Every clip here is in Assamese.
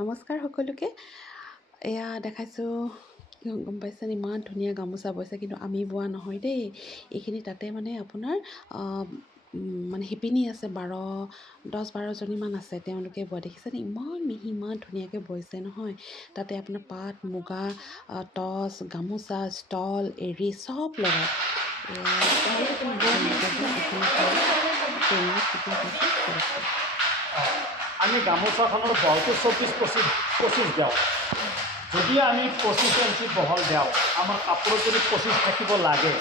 নমস্কাৰ সকলোকে। এয়া দেখাইছোঁ গম পাইছেনে, ইমান ধুনীয়া গামোচা বৈছে, কিন্তু আমি বোৱা নহয় দেই। এইখিনি তাতে মানে আপোনাৰ মানে শিপিনী আছে, 10-12জনীমান আছে, তেওঁলোকে বোৱা দেখিছেনে, ইমান মিহি ইমান ধুনীয়াকৈ বৈছে নহয়। তাতে আপোনাৰ পাট, মুগা, টচ, গামোচা, ষ্টল, এৰী চব লগায়। আমি গামোচাখনৰ বহলটো 24-25 দিওঁ। যদি আমি 25 ইঞ্চি বহল দিওঁ, আমাৰ কাপোৰত যদি 25 থাকিব লাগে,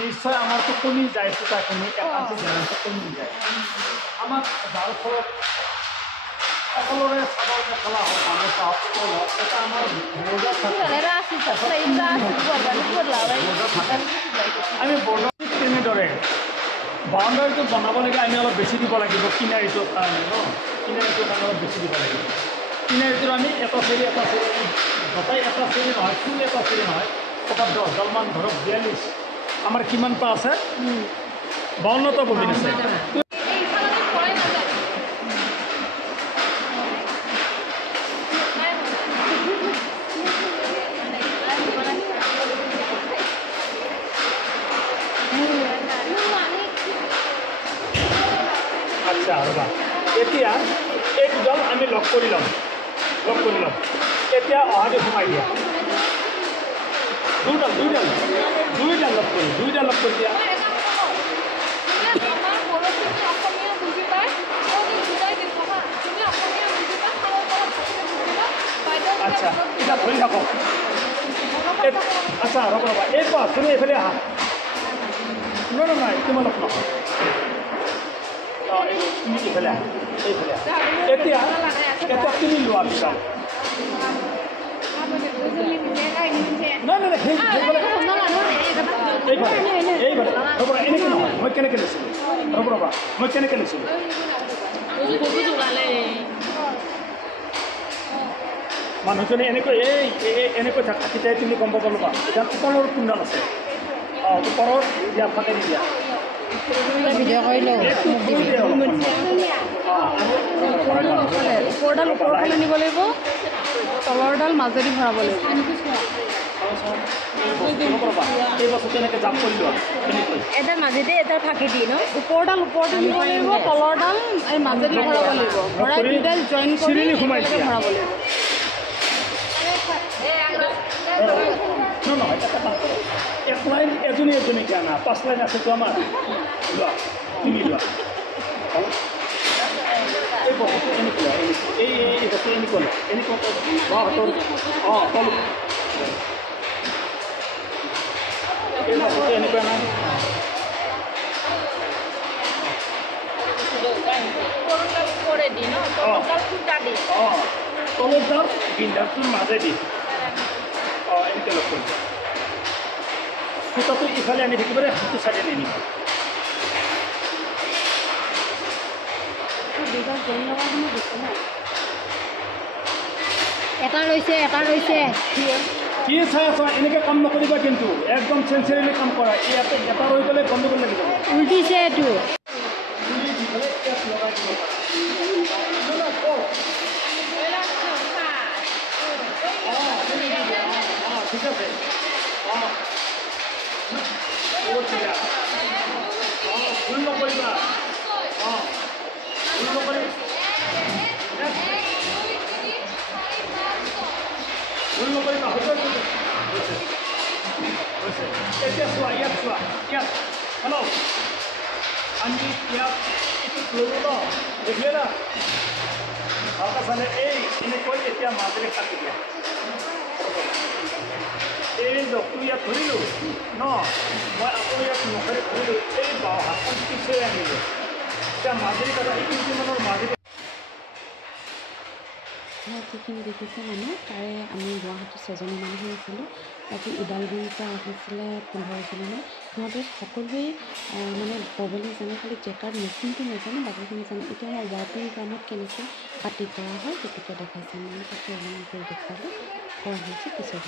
নিশ্চয় আমাৰতো কমি যায়, সূতাখিনি 1 ইঞ্চি 1.5 ইঞ্চি কমি যায়। আমাক যাৰ ফলত সকলোৰে চাদৰ মেখেলা হওক, গামোচা হওক, ষ্টল হওক, এটা আমাৰ মোজা থাকে। আমি বৰ্ডাৰ তেনেদৰে বাউণ্ডাৰীটো বনাব লাগে, আমি অলপ বেছি দিব লাগিব কিনাৰীটোৰ কাৰণে ন, কিনাৰীটোৰ কাৰণে অলপ বেছি দিব লাগিব। কিনাৰীটোৰ আমি এটা চেৰি গোটাই এটা চেৰি নহয়, ফুল এটা চেৰি নহয়, ক'ৰবাত 10ডালমান ধৰক 42, আমাৰ কিমানটা আছে, 52টা ববিন আছে। আচ্ছা ৰ'বা, এতিয়া এই দুডাল আমি লগ কৰি ল'ম। এতিয়া অহাটো সোমাই দিয়া, দুইডাল লগ কৰি দিয়া। আচ্ছা এতিয়া ধৰি থাকক। আচ্ছা ৰ'বা, এই কোৱা তুমি এইফালে আহা। নাই তোমালোক নহয়, তুমি এইফালে আহা, এইফালে আহা। এতিয়া তুমি লোৱা পিছত এনেকৈ নহয়, মই কেনেকৈ লৈছিলোঁ, ৰ'বা মই কেনেকৈ লৈছিলোঁ। মানুহজনে এনেকৈ এনেকৈ থাকি তুমি গম পাব ল'বা, এতিয়া ওপৰৰ কুণ্ডাল আছে, ওপৰত দিয়া ফাটে দিয়া ওপৰডাল ওপৰৰ ফালে নিব লাগিব, তলৰডাল মাজেদি ভৰাব লাগিব। এটা মাজেদি এটা ফাঁকি দি ন, ওপৰডাল ওপৰতে নিব লাগিব, তলৰডাল এই মাজেদি ভৰাব লাগিব, ভৰাই দুইডাল জইন কৰি একেলগে ভৰাব লাগিব। এক লাইন এজনী আনা, 5 লাইন আছে তো আমাৰ, লোৱা তুমি লোৱা। এই বস্তুটো এনেকুৱা এই বস্তু এনেকুৱা হাতৰ তল এই বস্তুটো এনেকুৱা নাই। তলৰ দাম বিন্ধাটোৰ মাজেদি এনেকৈ লগ কৰিব। সূতাটো ইফালে আনি থাকিব, সেইটো চাইডে নিনিব। এটা ৰৈছে কি চাই আছা, এনেকৈ কাম নকৰিবা, কিন্তু একদম চেঞ্চুৰিলি কাম কৰা। ইয়াতে এটা ৰৈ গ'লে গণ্ডগোল লাগি যাব। উল্টিছে এইটো ঠিক আছে, ভুল নকৰিবা, ভুল নকৰিবা, এতিয়া চোৱা, ইয়াত হেল্ল', আমি ইয়াত এইটো ল'লোঁ ন, দেখিলে না ভালকৈ চালে, এনেকৈ এতিয়া মাজেৰে কাটি দিয়া। এই জগটো ইয়াত ধৰিলোঁ ন, মই আকৌ ইয়াত মুখেৰে ধৰিলোঁ, এই বাওঁ হাতখন পিছেৰে আনিলোঁ, এতিয়া মাজেৰি কাটা এইখিনিমানৰ মাজেৰি। যিখিনি দেখিছে মানুহ, তাৰে আমি গুৱাহাটীৰ 6জনী মানুহে আছিলোঁ, বাকী ওদালগুৰিৰ পৰা আহিছিলে 15জনীমান। সিহঁতে সকলোৱে মানে ববলৈ জানে, খালি জেকাৰ মেচিনটো নাজানে, বাকীখিনি জানে। এতিয়া মই ৱাৰ্পিং কামত কেনেকৈ কাটি কৰা হয় সেইটোকে দেখাইছে, মানে তাকে অলপমান কৰি দেখুৱালোঁ, কৰা হৈছে পিছৰ